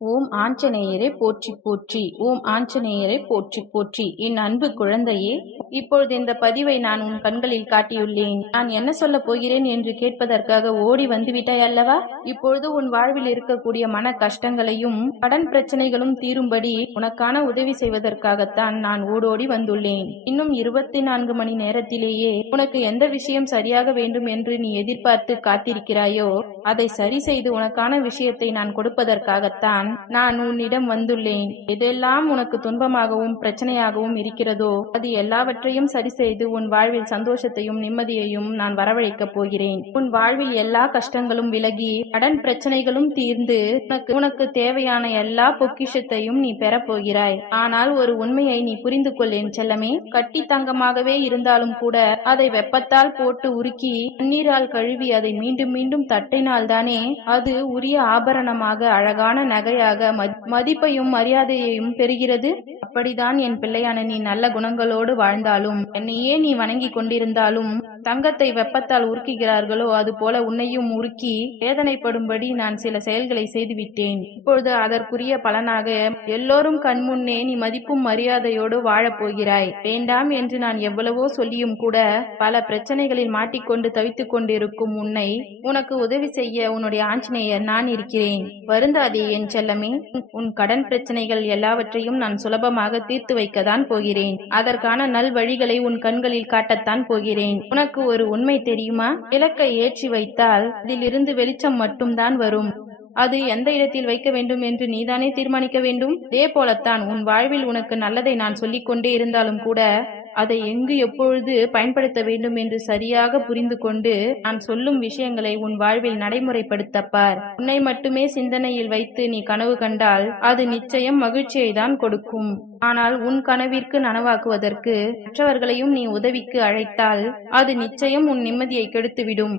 ஓம் ஆஞ்சநேயரே போற்றி போற்றி. ஓம் ஆஞ்சநேயரே போற்றி போற்றி. என் அன்பு குழந்தையே இப்பொழுது இந்த பதிவை நான் உன் கண்களில் காட்டியுள்ளேன். நான் என்ன சொல்ல போகிறேன் என்று கேட்பதற்காக ஓடி வந்துவிட்டாய் அல்லவா? இப்பொழுது உன் வாழ்வில் இருக்கக்கூடிய மன கஷ்டங்களையும் கடன் பிரச்சனைகளும் தீரும்படி உனக்கான உதவி செய்வதற்காகத்தான் நான் ஓடோடி வந்துள்ளேன். இன்னும் இருபத்தி நான்கு மணி நேரத்திலேயே உனக்கு எந்த விஷயம் சரியாக வேண்டும் என்று நீ எதிர்பார்த்து காத்திருக்கிறாயோ அதை சரி செய்து உனக்கான விஷயத்தை நான் கொடுப்பதற்காகத்தான் நான் உன்னிடம் வந்துள்ளேன். எதெல்லாம் உனக்கு துன்பமாகவும் பிரச்சனையாகவும் இருக்கிறதோ அது எல்லாவற்றையும் சரி செய்து உன் வாழ்வில் சந்தோஷத்தையும் நிம்மதியையும் நான் வரவழைக்கப் போகிறேன். உன் வாழ்வில் எல்லா கஷ்டங்களும் விலகி கடன் பிரச்சனைகளும் தீர்ந்து உனக்கு உனக்கு தேவையான எல்லா பொக்கிஷத்தையும் நீ பெறப்போகிறாய் ஆனால் ஒரு உண்மையை நீ புரிந்து கொள் என் செல்லமே. கட்டி தங்கமாகவே இருந்தாலும் கூட அதை வெப்பத்தால் போட்டு உருக்கி தண்ணீரால் கழுவி அதை மீண்டும் மீண்டும் தட்டினால்தானே அது உரிய ஆபரணமாக அழகான நகை மதி- மதிப்பையும் மரியாதையையும் பெறுகிறது. அப்படிதான் என் பிள்ளையான நீ நல்ல குணங்களோடு வாழ்ந்தாலும் என்னையே நீ வணங்கி கொண்டிருந்தாலும் தங்கத்தை வெப்பத்தால் உருக்குகிறார்களோ அது போல உன்னையும் உருக்கி வேதனைப்படும்படி நான் சில செயல்களை செய்துவிட்டேன். இப்பொழுது அதற்குரிய பலனாக எல்லோரும் கண்முன்னே நீ மதிப்பும் மரியாதையோடு வாழப் போகிறாய். வேண்டாம் என்று நான் எவ்வளவோ சொல்லியும் கூட பல பிரச்சனைகளில் மாட்டிக்கொண்டு தவித்துக் கொண்டிருக்கும் உன்னை உனக்கு உதவி செய்ய உன்னுடைய ஆஞ்சநேயர் நான் இருக்கிறேன். வருந்தாதே என் செல்லமே உன் கடன் பிரச்சனைகள் எல்லாவற்றையும் நான் சுலபமாக தீர்த்து வைக்கத்தான் போகிறேன். அதற்கான நல் வழிகளை உன் கண்களில் காட்டத்தான் போகிறேன். உனக்கு ஒரு உண்மை தெரியுமா? விளக்கை ஏற்றி வைத்தால் அதிலிருந்து வெளிச்சம் மட்டும்தான் வரும். அது எந்த இடத்தில் வைக்க வேண்டும் என்று நீதானே தீர்மானிக்க வேண்டும்? இதே போலத்தான் உன் வாழ்வில் உனக்கு நல்லதை நான் சொல்லிக் கொண்டே இருந்தாலும் கூட அதை எங்கு எப்பொழுது பயன்படுத்த வேண்டும் என்று சரியாக புரிந்து கொண்டு நான் சொல்லும் விஷயங்களை உன் வாழ்வில் நடைமுறைப்படுத்தப்பார். உன்னை மட்டுமே சிந்தனையில் வைத்து நீ கனவு கண்டால் அது நிச்சயம் மகிழ்ச்சியை தான் கொடுக்கும். ஆனால் உன் கனவிற்கு நனவாக்குவதற்கு மற்றவர்களையும் நீ உதவிக்கு அழைத்தால் அது நிச்சயம் உன் நிம்மதியை கெடுத்துவிடும்.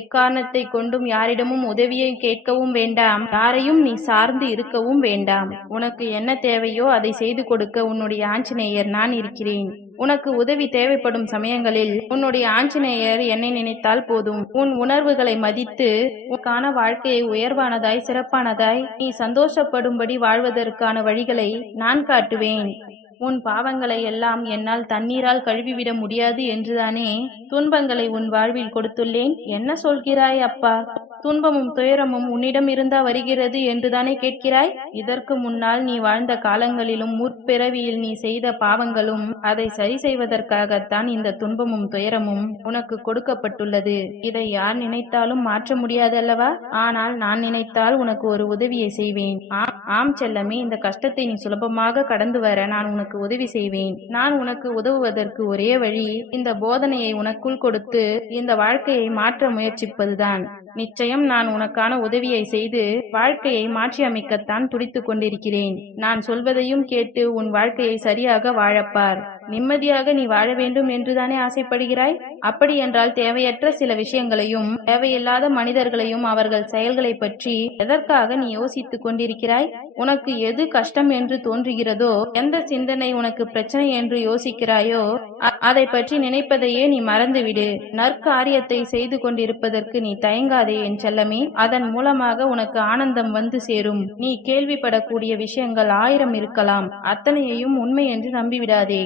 எக்காரணத்தை கொண்டும் யாரிடமும் உதவியை கேட்கவும் வேண்டாம். யாரையும் நீ சார்ந்து இருக்கவும் வேண்டாம். உனக்கு என்ன தேவையோ அதை செய்து கொடுக்க உன்னுடைய ஆஞ்சநேயர் நான் இருக்கிறேன். உனக்கு உதவி தேவைப்படும் சமயங்களில் உன்னுடைய ஆஞ்சநேயர் என்னை நினைத்தால் போதும். உன் உணர்வுகளை மதித்து உனக்கான வாழ்க்கையை உயர்வானதாய் சிறப்பானதாய் நீ சந்தோஷப்படும்படி வாழ்வதற்கான வழிகளை நான் காட்டுவேன். உன் பாவங்களை எல்லாம் என்னால் தண்ணீரால் கழுவிவிட முடியாது என்றுதானே துன்பங்களை உன் வாழ்வில் கொடுத்துள்ளேன். என்ன சொல்கிறாய் அப்பா? துன்பமும் துயரமும் உன்னிடம் இருந்தா வருகிறது என்றுதானே கேட்கிறாய்? இதற்கு முன்னால் நீ வாழ்ந்த காலங்களிலும் முற்பிறவியில் நீ செய்த பாவங்களும் அதை சரி செய்வதற்காகத்தான் இந்த துன்பமும் துயரமும் உனக்கு கொடுக்கப்பட்டுள்ளது. இதை யார் நினைத்தாலும் மாற்ற முடியாதல்லவா? ஆனால் நான் நினைத்தால் உனக்கு ஒரு உதவியை செய்வேன். ஆம், ஆம் செல்லமே இந்த கஷ்டத்தை நீ சுலபமாக கடந்து வர நான் உனக்கு உதவி செய்வேன். நான் உனக்கு உதவுவதற்கு ஒரே வழி இந்த போதனையை உனக்குள் கொடுத்து இந்த வாழ்க்கையை மாற்ற முயற்சிப்பதுதான். நிச்சயம் நான் உனக்கான உதவியை செய்து வாழ்க்கையை மாற்றி அமைக்கத்தான் துடித்துக் கொண்டிருக்கிறேன். நான் சொல்வதையும் கேட்டு உன் வாழ்க்கையை சரியாக வாழப்பார். நிம்மதியாக நீ வாழ வேண்டும் என்றுதானே ஆசைப்படுகிறாய்? அப்படி என்றால் தேவையற்ற சில விஷயங்களையும் தேவையில்லாத மனிதர்களையும் அவர்கள் செயல்களை பற்றி எதற்காக நீ யோசித்துக் கொண்டிருக்கிறாய்? உனக்கு எது கஷ்டம் என்று தோன்றுகிறதோ எந்த சிந்தனை உனக்கு பிரச்சனை என்று யோசிக்கிறாயோ அ- அதை பற்றி நினைப்பதையே நீ மறந்துவிடு. நற்காரியத்தை செய்து கொண்டிருப்பதற்கு நீ தயங்காதே என் செல்லமே. அதன் மூலமாக உனக்கு ஆனந்தம் வந்து சேரும். நீ கேள்விப்படக்கூடிய விஷயங்கள் ஆயிரம் இருக்கலாம். அத்தனையையும் உண்மை என்று நம்பிவிடாதே.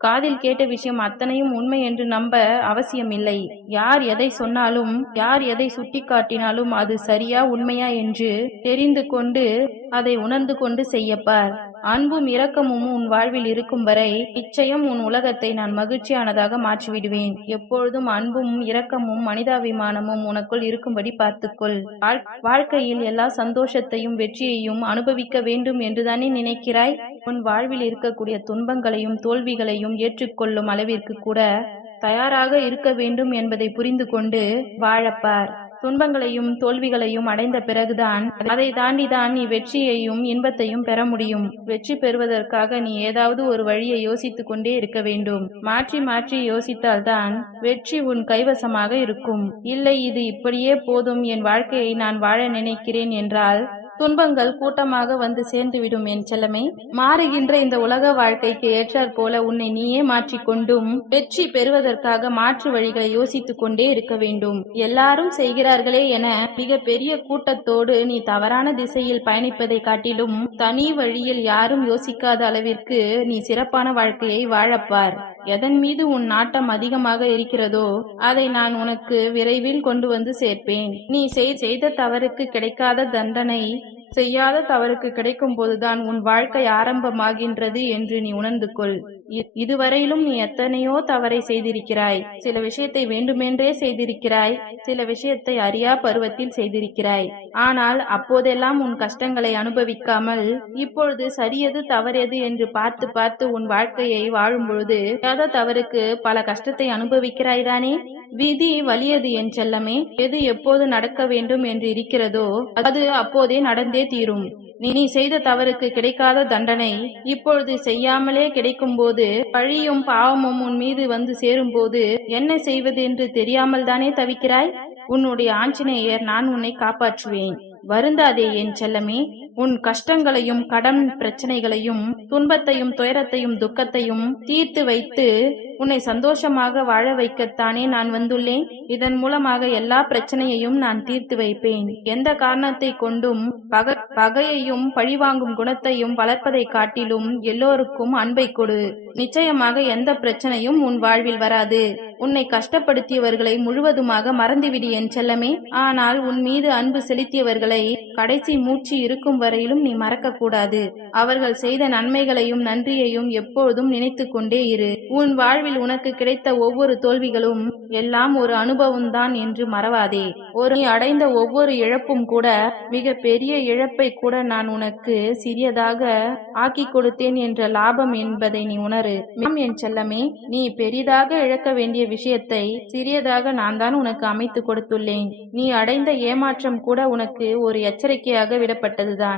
காதில் கேட்ட விஷயம் அத்தனையும் உண்மை என்று நம்ப அவசியமில்லை. யார் எதை சொன்னாலும் யார் எதை சுட்டிக்காட்டினாலும் அது சரியா உண்மையா என்று தெரிந்து கொண்டு அதை உணர்ந்து கொண்டு செய்யப்பார். அன்பும் இரக்கமும் உன் வாழ்வில் இருக்கும் வரை நிச்சயம் உன் உலகத்தை நான் மகிழ்ச்சியானதாக மாற்றிவிடுவேன். எப்பொழுதும் அன்பும் இரக்கமும் மனிதாபிமானமும் உனக்குள் இருக்கும்படி பார்த்துக்கொள். வாழ்- வாழ்க்கையில் எல்லா சந்தோஷத்தையும் வெற்றியையும் அனுபவிக்க வேண்டும் என்றுதானே நினைக்கிறாய்? உன் வாழ்வில் இருக்கக்கூடிய துன்பங்களையும் தோல்விகளையும் ஏற்றுக்கொள்ளும் அளவிற்கு கூட தயாராக இருக்க வேண்டும் என்பதை புரிந்து கொண்டு வாழப்பார் துன்பங்களையும் தோல்விகளையும் அடைந்த பிறகுதான் அதை தாண்டிதான் நீ வெற்றியையும் இன்பத்தையும் பெற முடியும். வெற்றி பெறுவதற்காக நீ ஏதாவது ஒரு வழியை யோசித்துக் கொண்டே இருக்க வேண்டும். மாற்றி மாற்றி யோசித்தால்தான் வெற்றி உன் கைவசமாக இருக்கும். இல்லை இது இப்படியே போதும். என் வாழ்க்கையை நான் வாழ நினைக்கிறேன் என்றால் துன்பங்கள் கூட்டமாக வந்து சேர்ந்துவிடும் என் செல்லமே. மாறுகின்ற இந்த உலக வாழ்க்கைக்கு ஏற்றாற் போல உன்னை நீயே மாற்றிக்கொண்டும் வெற்றி பெறுவதற்காக மாற்று வழிகளை யோசித்துக் கொண்டே இருக்க வேண்டும். எல்லாரும் செய்கிறார்களே என மிக பெரிய கூட்டத்தோடு நீ தவறான திசையில் பயணிப்பதை காட்டிலும் தனி வழியில் யாரும் யோசிக்காத அளவிற்கு நீ சிறப்பான வாழ்க்கையை வாழப்பார். எதன் மீது உன் நாட்டம் அதிகமாக இருக்கிறதோ அதை நான் உனக்கு விரைவில் கொண்டு வந்து சேர்ப்பேன். நீ செய்- செய்த தவறுக்கு கிடைக்காத தண்டனை செய்யாத தவறுக்கு கிடைக்கும் போதுதான் உன் வாழ்க்கை ஆரம்பமாகின்றது என்று நீ உணர்ந்து கொள் இதுவரையிலும் நீ எத்தனையோ தவறை செய்திருக்கிறாய். சில விஷயத்தை வேண்டுமென்றே செய்திருக்கிறாய். சில விஷயத்தை அறியா பருவத்தில் செய்திருக்கிறாய். ஆனால் அப்போதெல்லாம் உன் கஷ்டங்களை அனுபவிக்காமல் இப்பொழுது சரியது தவறெது என்று பார்த்து பார்த்து உன் வாழ்க்கையை வாழும் பொழுது செய்யாத தவறுக்கு பல கஷ்டத்தை அனுபவிக்கிறாய்தானே? விதி வலியது என் செல்லமே. எது எப்போது நடக்க வேண்டும் என்று இருக்கிறதோ அது அப்போதே நடந்தே தீரும். நீ நீ செய்த தவறுக்கு கிடைக்காத தண்டனை இப்பொழுது செய்யாமலே கிடைக்கும்போது பழியும் பாவமும் உன் மீது வந்து சேரும்போது என்ன செய்வது என்று தெரியாமல் தானே தவிக்கிறாய்? உன்னுடைய ஆஞ்சநேயர் நான் உன்னை காப்பாற்றுவேன். வருந்தாதே என் செல்லமே உன் கஷ்டங்களையும் கடன் பிரச்சனைகளையும் துன்பத்தையும் துயரத்தையும் துக்கத்தையும் தீர்த்து வைத்து உன்னை சந்தோஷமாக வாழ வைக்கத்தானே நான் வந்துள்ளேன். இதன் மூலமாக எல்லா பிரச்சனையையும் நான் தீர்த்து வைப்பேன். எந்த காரணத்தை கொண்டும் பக பகையையும் பழிவாங்கும் குணத்தையும் வளர்ப்பதை காட்டிலும் எல்லோருக்கும் அன்பை கொடு. நிச்சயமாக எந்த பிரச்சனையும் உன் வாழ்வில் வராது. உன்னை கஷ்டப்படுத்தியவர்களை முழுவதுமாக மறந்துவிடு என் செல்லமே. ஆனால் உன் மீது அன்பு செலுத்தியவர்களை கடைசி மூச்சு இருக்கும் வரையிலும் நீ மறக்க கூடாது அவர்கள் செய்த நன்மைகளையும் நன்றியையும் எப்பொழுதும் நினைத்து கொண்டே இரு. உன் வாழ்வில் உனக்கு கிடைத்த ஒவ்வொரு தோல்விகளும் எல்லாம் ஒரு அனுபவம்தான் என்று மறவாதே. ஒரு நீ அடைந்த ஒவ்வொரு இழப்பும் கூட மிக பெரிய இழப்பை கூட நான் உனக்கு சிறியதாக ஆக்கி கொடுத்தேன் என்ற லாபம் என்பதை நீ உணரு. ஆம் என் செல்லமே நீ பெரிதாக இழக்க வேண்டிய விஷயத்தை சிறியதாக நான் தான் உனக்கு அமைத்து கொடுத்துள்ளேன். நீ அடைந்த ஏமாற்றம் கூட உனக்கு ஒரு எச்சரிக்கையாக விடப்பட்டதுதான்.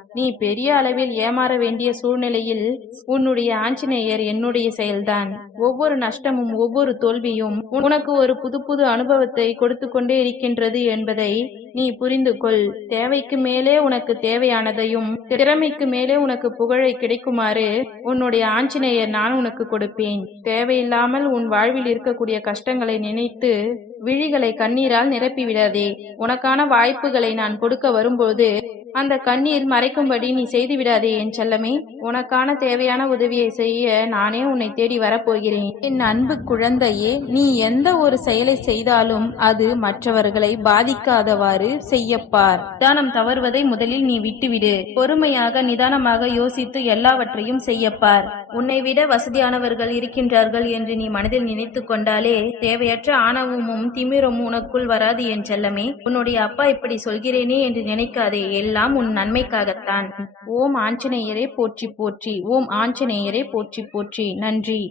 நீ பெரிய அளவில் ஏமாற வேண்டிய சூழ்நிலையில் உன்னுடைய ஆஞ்சநேயர் என்னுடைய செயல்தான். ஒவ்வொரு நஷ்டமும் ஒவ்வொரு தோல்வியும் உனக்கு ஒரு புது புது அனுபவத்தை கொடுத்து கொண்டே இருக்கின்றது என்பதை நீ புரிந்து கொள். தேவைக்கு மேலே உனக்கு தேவையானதையும் திறமைக்கு மேலே உனக்கு புகழை கிடைக்குமாறு உன்னுடைய ஆஞ்சநேயர் நான் உனக்கு கொடுப்பேன். தேவையில்லாமல் உன் வாழ்வில் இருக்கக்கூடிய கஷ்டங்களை நினைத்து விழிகளை கண்ணீரால் நிரப்பிவிடாதே. உனக்கான வாய்ப்புகளை நான் கொடுக்க வரும்போது அந்த கண்ணீர் பார்க்கும்படி நீ செய்து விடாதே என் செல்லமே. உனக்கான தேவையான உதவியை செய்ய நானே உன்னை தேடி வரப்போகிறேன். என் அன்பு குழந்தையே நீ எந்த ஒரு செயலை செய்தாலும் அது மற்றவர்களை பாதிக்காதவாறு செய்யப்பார். நிதானம் தவறுவதை முதலில் நீ விட்டுவிடு. பொறுமையாக நிதானமாக யோசித்து எல்லாவற்றையும் செய்யப்பார். உன்னை விட வசதியானவர்கள் இருக்கின்றார்கள் என்று நீ மனதில் நினைத்து கொண்டாலே தேவையற்ற ஆணவமும் திமிரமும் உனக்குள் வராது என் செல்லமே. உன்னுடைய அப்பா இப்படி சொல்கிறேனே என்று நினைக்காதே. எல்லாம் உன் நன்மைக்காகத்தான். ஓம் ஆஞ்சநேயரே போற்றி போற்றி. ஓம் ஆஞ்சநேயரே போற்றி போற்றி. நன்றி.